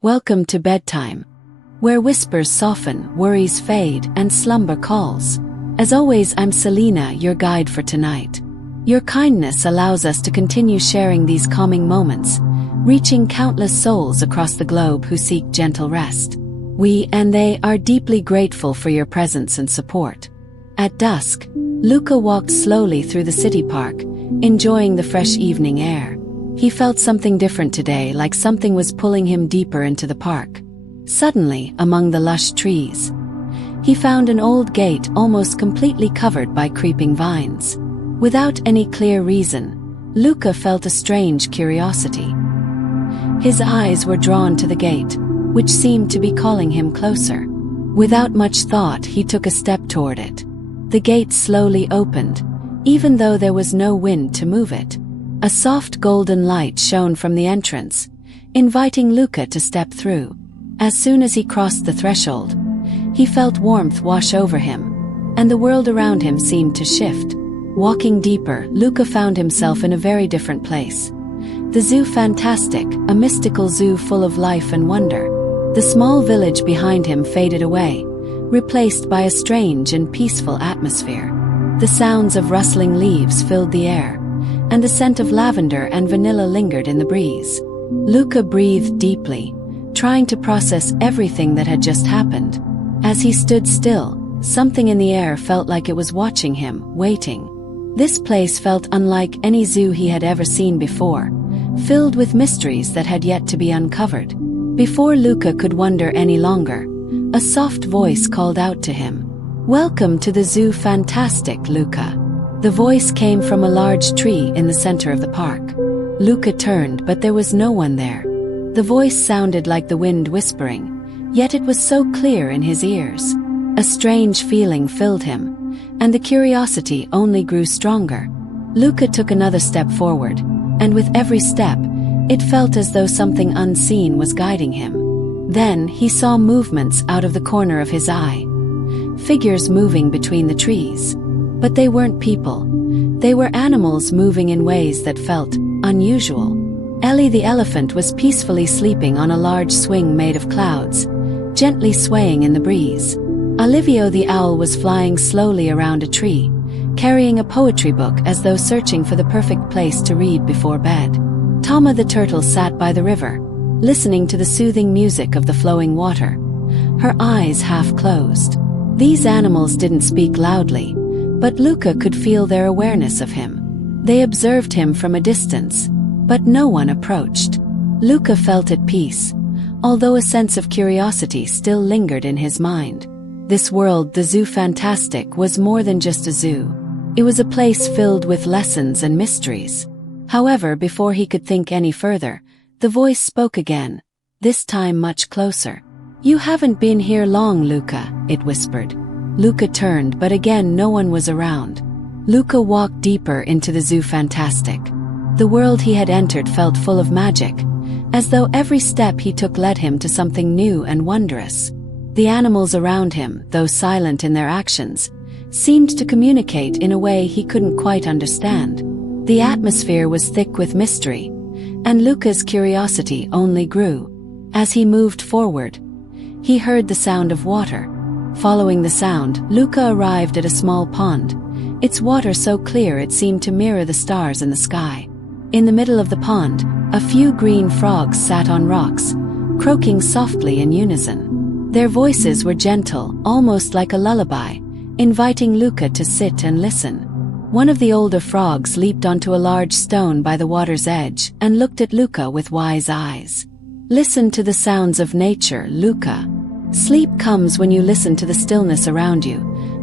Welcome to bedtime, where whispers soften, worries fade, and slumber calls. As always, I'm Selena, your guide for tonight. Your kindness allows us to continue sharing these calming moments, reaching countless souls across the globe who seek gentle rest. We and they are deeply grateful for your presence and support. At dusk, Luca walked slowly through the city park, enjoying the fresh evening air. He felt something different today, like something was pulling him deeper into the park. Suddenly, among the lush trees, he found an old gate almost completely covered by creeping vines. Without any clear reason, Luca felt a strange curiosity. His eyes were drawn to the gate, which seemed to be calling him closer. Without much thought, he took a step toward it. The gate slowly opened, even though there was no wind to move it. A soft golden light shone from the entrance, inviting Luca to step through. As soon as he crossed the threshold, he felt warmth wash over him, and the world around him seemed to shift. Walking deeper, Luca found himself in a very different place. The Zoo Fantastic, a mystical zoo full of life and wonder. The small village behind him faded away, replaced by a strange and peaceful atmosphere. The sounds of rustling leaves filled the air, and the scent of lavender and vanilla lingered in the breeze. Luca breathed deeply, trying to process everything that had just happened. As he stood still, something in the air felt like it was watching him, waiting. This place felt unlike any zoo he had ever seen before, filled with mysteries that had yet to be uncovered. Before Luca could wonder any longer, a soft voice called out to him. "Welcome to the Zoo Fantastic, Luca." The voice came from a large tree in the center of the park. Luca turned, but there was no one there. The voice sounded like the wind whispering, yet it was so clear in his ears. A strange feeling filled him, and the curiosity only grew stronger. Luca took another step forward, and with every step, it felt as though something unseen was guiding him. Then he saw movements out of the corner of his eye. Figures moving between the trees. But they weren't people. They were animals moving in ways that felt unusual. Ellie the elephant was peacefully sleeping on a large swing made of clouds, gently swaying in the breeze. Olivio the owl was flying slowly around a tree, carrying a poetry book as though searching for the perfect place to read before bed. Tama the turtle sat by the river, listening to the soothing music of the flowing water, her eyes half closed. These animals didn't speak loudly, but Luca could feel their awareness of him. They observed him from a distance, but no one approached. Luca felt at peace, although a sense of curiosity still lingered in his mind. This world, the Zoo Fantastic, was more than just a zoo. It was a place filled with lessons and mysteries. However, before he could think any further, the voice spoke again, this time much closer. "You haven't been here long, Luca," it whispered. Luca turned, but again no one was around. Luca walked deeper into the Zoo Fantastic. The world he had entered felt full of magic, as though every step he took led him to something new and wondrous. The animals around him, though silent in their actions, seemed to communicate in a way he couldn't quite understand. The atmosphere was thick with mystery, and Luca's curiosity only grew. As he moved forward, he heard the sound of water. Following the sound, Luca arrived at a small pond, its water so clear it seemed to mirror the stars in the sky. In the middle of the pond, a few green frogs sat on rocks, croaking softly in unison. Their voices were gentle, almost like a lullaby, inviting Luca to sit and listen. One of the older frogs leaped onto a large stone by the water's edge and looked at Luca with wise eyes. "Listen to the sounds of nature, Luca. Sleep comes when you listen to the stillness around you,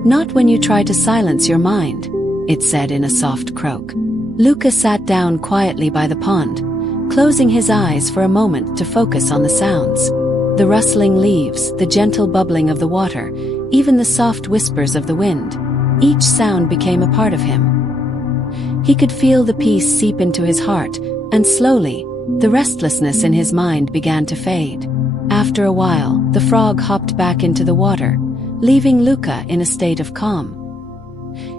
not when you try to silence your mind," it said in a soft croak. Luca sat down quietly by the pond, closing his eyes for a moment to focus on the sounds. The rustling leaves, the gentle bubbling of the water, even the soft whispers of the wind. Each sound became a part of him. He could feel the peace seep into his heart, and slowly, the restlessness in his mind began to fade. After a while, the frog hopped back into the water, leaving Luca in a state of calm.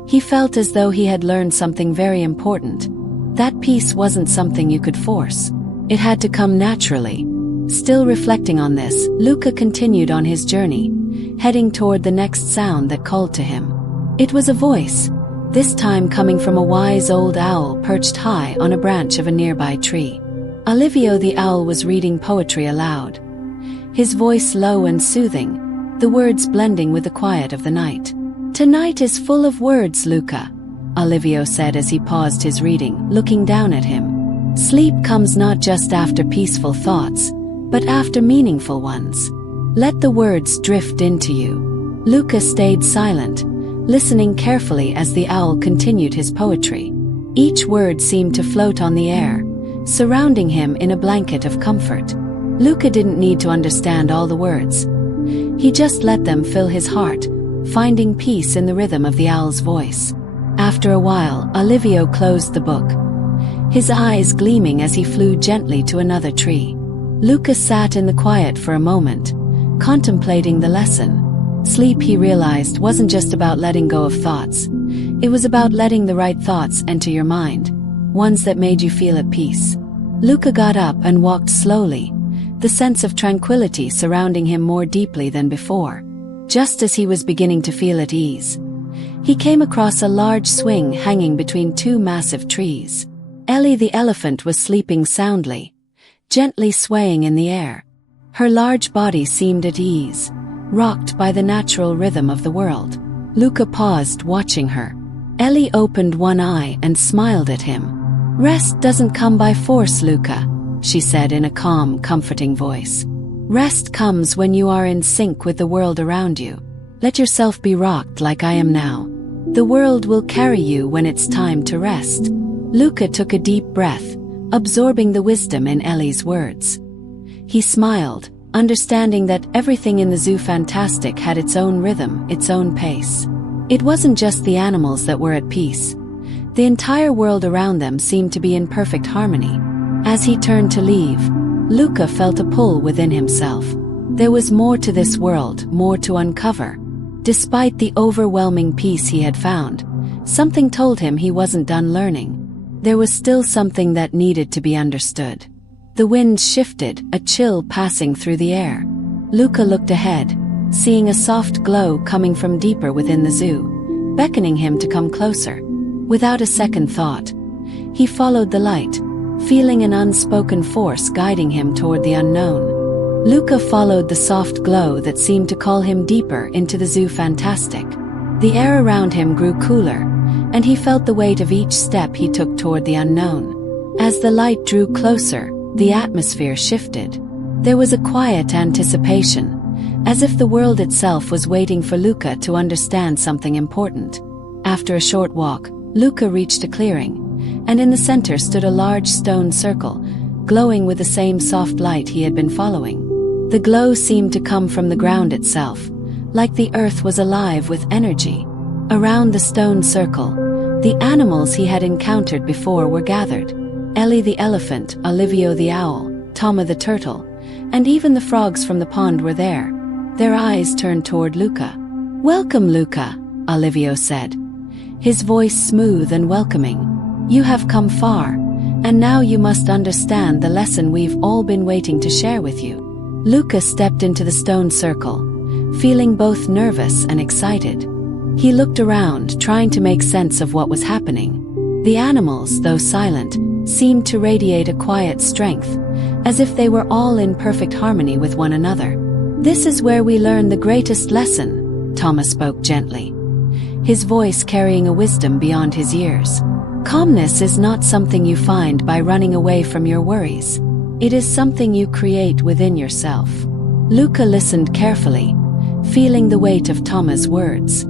He felt as though he had learned something very important. That peace wasn't something you could force. It had to come naturally. Still reflecting on this, Luca continued on his journey, heading toward the next sound that called to him. It was a voice, this time coming from a wise old owl perched high on a branch of a nearby tree. Olivio the owl was reading poetry aloud, his voice low and soothing, the words blending with the quiet of the night. "Tonight is full of words, Luca," Olivio said as he paused his reading, looking down at him. "Sleep comes not just after peaceful thoughts, but after meaningful ones. Let the words drift into you." Luca stayed silent, listening carefully as the owl continued his poetry. Each word seemed to float on the air, surrounding him in a blanket of comfort. Luca didn't need to understand all the words. He just let them fill his heart, finding peace in the rhythm of the owl's voice. After a while, Olivio closed the book, his eyes gleaming as he flew gently to another tree. Luca sat in the quiet for a moment, contemplating the lesson. Sleep, he realized, wasn't just about letting go of thoughts. It was about letting the right thoughts enter your mind, ones that made you feel at peace. Luca got up and walked slowly, the sense of tranquility surrounding him more deeply than before. Just as he was beginning to feel at ease, he came across a large swing hanging between two massive trees. Ellie the elephant was sleeping soundly, gently swaying in the air. Her large body seemed at ease, rocked by the natural rhythm of the world. Luca paused, watching her. Ellie opened one eye and smiled at him. "Rest doesn't come by force, Luca," she said in a calm, comforting voice. "Rest comes when you are in sync with the world around you. Let yourself be rocked like I am now. The world will carry you when it's time to rest." Luca took a deep breath, absorbing the wisdom in Ellie's words. He smiled, understanding that everything in the zoo fantastic had its own rhythm, its own pace. It wasn't just the animals that were at peace. The entire world around them seemed to be in perfect harmony. As he turned to leave, Luca felt a pull within himself. There was more to this world, more to uncover. Despite the overwhelming peace he had found, something told him he wasn't done learning. There was still something that needed to be understood. The wind shifted, a chill passing through the air. Luca looked ahead, seeing a soft glow coming from deeper within the zoo, beckoning him to come closer. Without a second thought, he followed the light, feeling an unspoken force guiding him toward the unknown. Luca followed the soft glow that seemed to call him deeper into the zoo fantastic. The air around him grew cooler, and he felt the weight of each step he took toward the unknown. As the light drew closer, the atmosphere shifted. There was a quiet anticipation, as if the world itself was waiting for Luca to understand something important. After a short walk, Luca reached a clearing, and in the center stood a large stone circle, glowing with the same soft light he had been following. The glow seemed to come from the ground itself, like the earth was alive with energy. Around the stone circle, the animals he had encountered before were gathered. Ellie the elephant, Olivio the owl, Tama the turtle, and even the frogs from the pond were there. Their eyes turned toward Luca. "Welcome, Luca," Olivio said, his voice smooth and welcoming. "You have come far, and now you must understand the lesson we've all been waiting to share with you." Luca stepped into the stone circle, feeling both nervous and excited. He looked around, trying to make sense of what was happening. The animals, though silent, seemed to radiate a quiet strength, as if they were all in perfect harmony with one another. "This is where we learn the greatest lesson," Tama spoke gently, his voice carrying a wisdom beyond his years. "Calmness is not something you find by running away from your worries. It is something you create within yourself." Luca listened carefully, feeling the weight of Tama's words.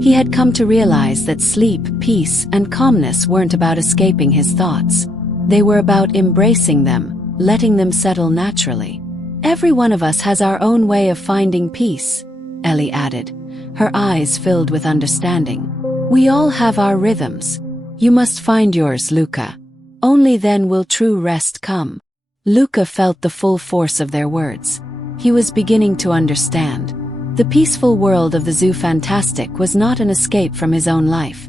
He had come to realize that sleep, peace, and calmness weren't about escaping his thoughts. They were about embracing them, letting them settle naturally. "Every one of us has our own way of finding peace," Ellie added, her eyes filled with understanding. "We all have our rhythms. You must find yours, Luca. Only then will true rest come." Luca felt the full force of their words. He was beginning to understand. The peaceful world of the zoo fantastic was not an escape from his own life.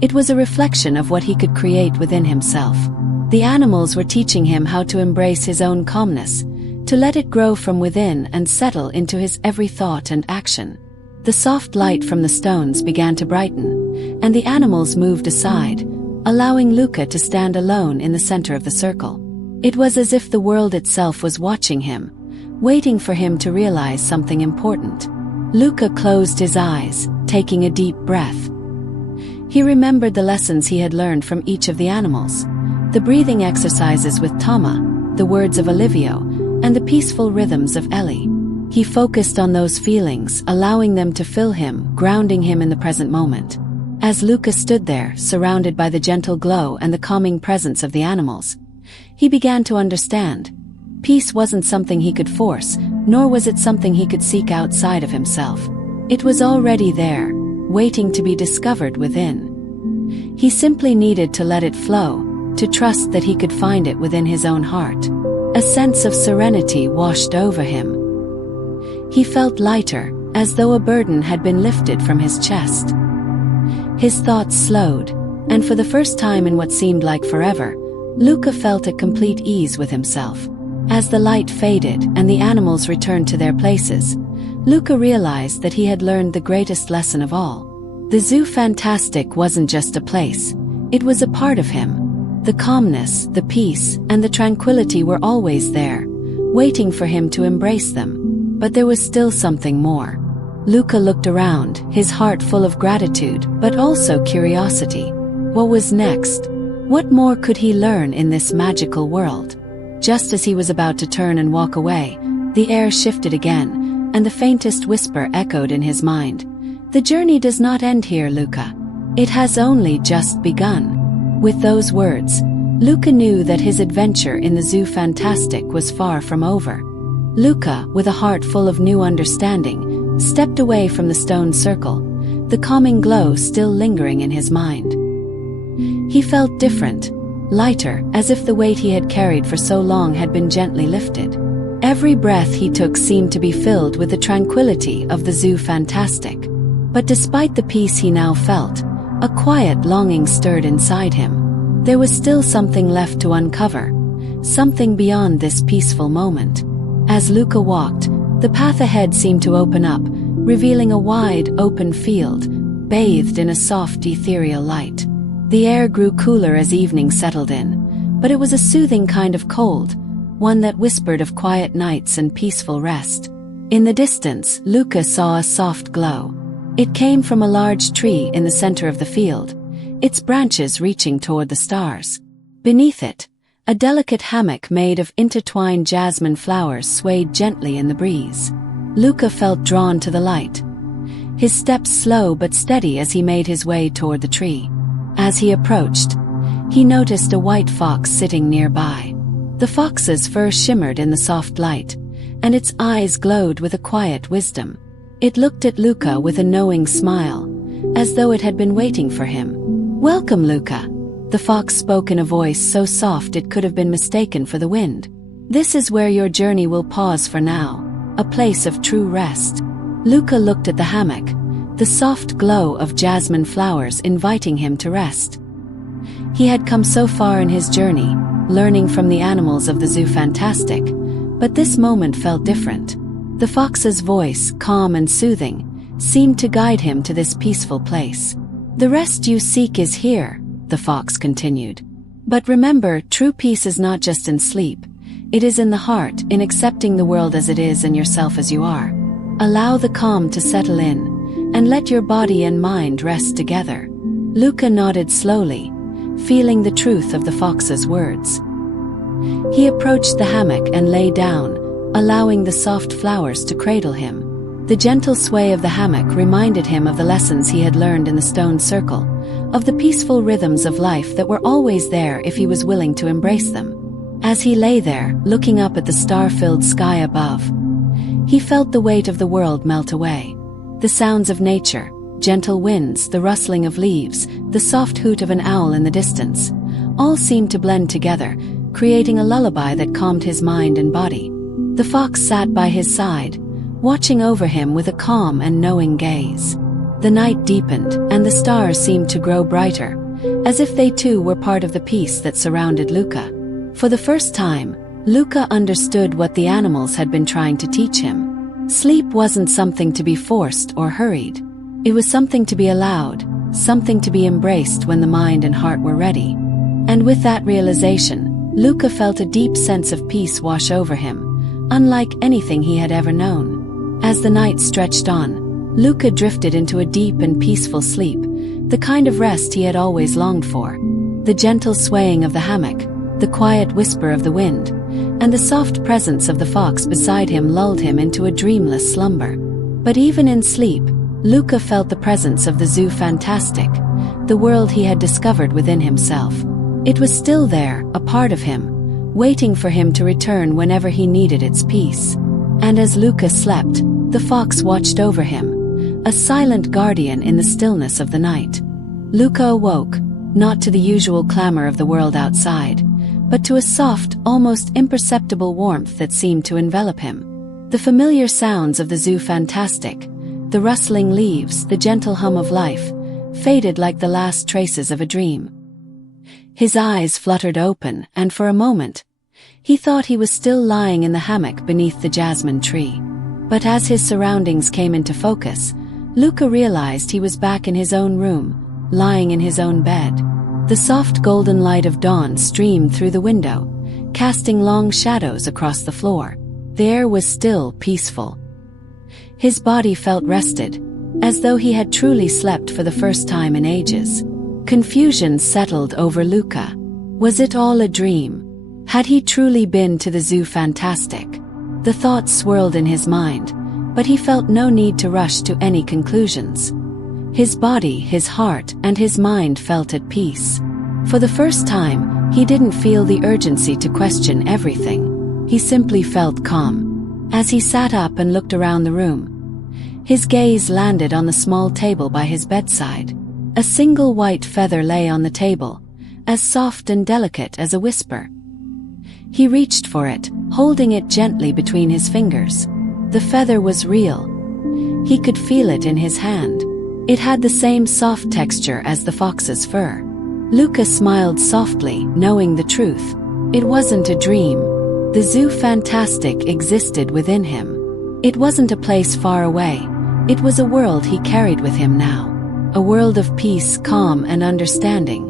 It was a reflection of what he could create within himself. The animals were teaching him how to embrace his own calmness, to let it grow from within and settle into his every thought and action. The soft light from the stones began to brighten, and the animals moved aside, allowing Luca to stand alone in the center of the circle. It was as if the world itself was watching him, waiting for him to realize something important. Luca closed his eyes, taking a deep breath. He remembered the lessons he had learned from each of the animals, the breathing exercises with Tama, the words of Olivio, and the peaceful rhythms of Ellie. He focused on those feelings, allowing them to fill him, grounding him in the present moment. As Luca stood there, surrounded by the gentle glow and the calming presence of the animals, he began to understand. Peace wasn't something he could force, nor was it something he could seek outside of himself. It was already there, waiting to be discovered within. He simply needed to let it flow, to trust that he could find it within his own heart. A sense of serenity washed over him. He felt lighter, as though a burden had been lifted from his chest. His thoughts slowed, and for the first time in what seemed like forever, Luca felt at complete ease with himself. As the light faded and the animals returned to their places, Luca realized that he had learned the greatest lesson of all. The zoo fantastic wasn't just a place, it was a part of him. The calmness, the peace, and the tranquility were always there, waiting for him to embrace them. But there was still something more. Luca looked around, his heart full of gratitude, but also curiosity. What was next? What more could he learn in this magical world? Just as he was about to turn and walk away, the air shifted again, and the faintest whisper echoed in his mind. The journey does not end here, Luca. It has only just begun. With those words, Luca knew that his adventure in the zoo fantastic was far from over. Luca, with a heart full of new understanding, stepped away from the stone circle, the calming glow still lingering in his mind. He felt different, lighter, as if the weight he had carried for so long had been gently lifted. Every breath he took seemed to be filled with the tranquility of the zoo fantastic. But despite the peace he now felt, a quiet longing stirred inside him. There was still something left to uncover, something beyond this peaceful moment. As Luca walked, the path ahead seemed to open up, revealing a wide, open field, bathed in a soft, ethereal light. The air grew cooler as evening settled in, but it was a soothing kind of cold, one that whispered of quiet nights and peaceful rest. In the distance, Luca saw a soft glow. It came from a large tree in the center of the field, its branches reaching toward the stars. Beneath it, a delicate hammock made of intertwined jasmine flowers swayed gently in the breeze. Luca felt drawn to the light, his steps slow but steady as he made his way toward the tree. As he approached, he noticed a white fox sitting nearby. The fox's fur shimmered in the soft light, and its eyes glowed with a quiet wisdom. It looked at Luca with a knowing smile, as though it had been waiting for him. "Welcome, Luca." The fox spoke in a voice so soft it could have been mistaken for the wind. "This is where your journey will pause for now, a place of true rest." Luca looked at the hammock, the soft glow of jasmine flowers inviting him to rest. He had come so far in his journey, learning from the animals of the zoo fantastic, but this moment felt different. The fox's voice, calm and soothing, seemed to guide him to this peaceful place. "The rest you seek is here," the fox continued. "But remember, true peace is not just in sleep. It is in the heart, in accepting the world as it is and yourself as you are. Allow the calm to settle in, and let your body and mind rest together." Luca nodded slowly, feeling the truth of the fox's words. He approached the hammock and lay down, allowing the soft flowers to cradle him. The gentle sway of the hammock reminded him of the lessons he had learned in the stone circle, of the peaceful rhythms of life that were always there if he was willing to embrace them. As he lay there, looking up at the star-filled sky above, he felt the weight of the world melt away. The sounds of nature, gentle winds, the rustling of leaves, the soft hoot of an owl in the distance, all seemed to blend together, creating a lullaby that calmed his mind and body. The fox sat by his side, watching over him with a calm and knowing gaze. The night deepened, and the stars seemed to grow brighter, as if they too were part of the peace that surrounded Luca. For the first time, Luca understood what the animals had been trying to teach him. Sleep wasn't something to be forced or hurried. It was something to be allowed, something to be embraced when the mind and heart were ready. And with that realization, Luca felt a deep sense of peace wash over him, unlike anything he had ever known. As the night stretched on, Luca drifted into a deep and peaceful sleep, the kind of rest he had always longed for. The gentle swaying of the hammock, the quiet whisper of the wind, and the soft presence of the fox beside him lulled him into a dreamless slumber. But even in sleep, Luca felt the presence of the zoo fantastic, the world he had discovered within himself. It was still there, a part of him, waiting for him to return whenever he needed its peace. And as Luca slept, the fox watched over him, a silent guardian in the stillness of the night. Luca awoke, not to the usual clamor of the world outside, but to a soft, almost imperceptible warmth that seemed to envelop him. The familiar sounds of the zoo fantastic, the rustling leaves, the gentle hum of life, faded like the last traces of a dream. His eyes fluttered open, and for a moment, he thought he was still lying in the hammock beneath the jasmine tree. But as his surroundings came into focus, Luca realized he was back in his own room, lying in his own bed. The soft golden light of dawn streamed through the window, casting long shadows across the floor. The air was still, peaceful. His body felt rested, as though he had truly slept for the first time in ages. Confusion settled over Luca. Was it all a dream? Had he truly been to the zoo fantastic? The thoughts swirled in his mind, but he felt no need to rush to any conclusions. His body, his heart, and his mind felt at peace. For the first time, he didn't feel the urgency to question everything. He simply felt calm. As he sat up and looked around the room, his gaze landed on the small table by his bedside. A single white feather lay on the table, as soft and delicate as a whisper. He reached for it, holding it gently between his fingers. The feather was real. He could feel it in his hand. It had the same soft texture as the fox's fur. Luca smiled softly, knowing the truth. It wasn't a dream. The zoo fantastic existed within him. It wasn't a place far away. It was a world he carried with him now. A world of peace, calm, and understanding.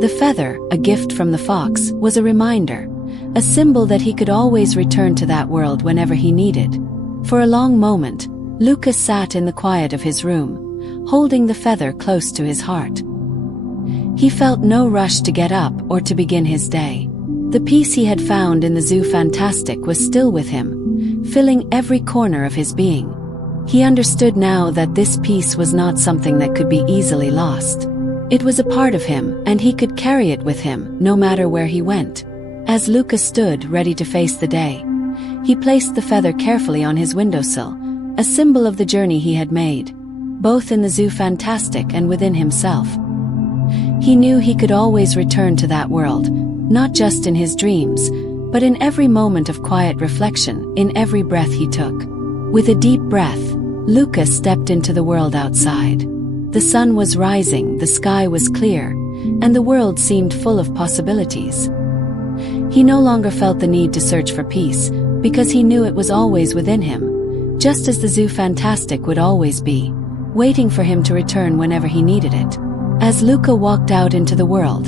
The feather, a gift from the fox, was a reminder, a symbol that he could always return to that world whenever he needed. For a long moment, Luca sat in the quiet of his room, holding the feather close to his heart. He felt no rush to get up or to begin his day. The peace he had found in the zoo fantastic was still with him, filling every corner of his being. He understood now that this peace was not something that could be easily lost. It was a part of him, and he could carry it with him, no matter where he went. As Luca stood, ready to face the day, he placed the feather carefully on his windowsill, a symbol of the journey he had made, both in the zoo fantastic and within himself. He knew he could always return to that world, not just in his dreams, but in every moment of quiet reflection, in every breath he took. With a deep breath, Luca stepped into the world outside. The sun was rising, the sky was clear, and the world seemed full of possibilities. He no longer felt the need to search for peace, because he knew it was always within him, just as the zoo fantastic would always be, waiting for him to return whenever he needed it. As Luca walked out into the world,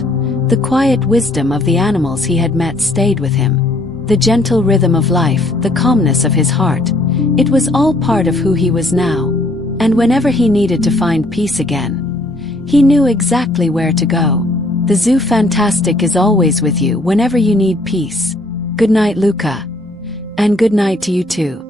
the quiet wisdom of the animals he had met stayed with him. The gentle rhythm of life, the calmness of his heart, it was all part of who he was now. And whenever he needed to find peace again, he knew exactly where to go. The zoo fantastic is always with you whenever you need peace. Good night, Luca. And good night to you too.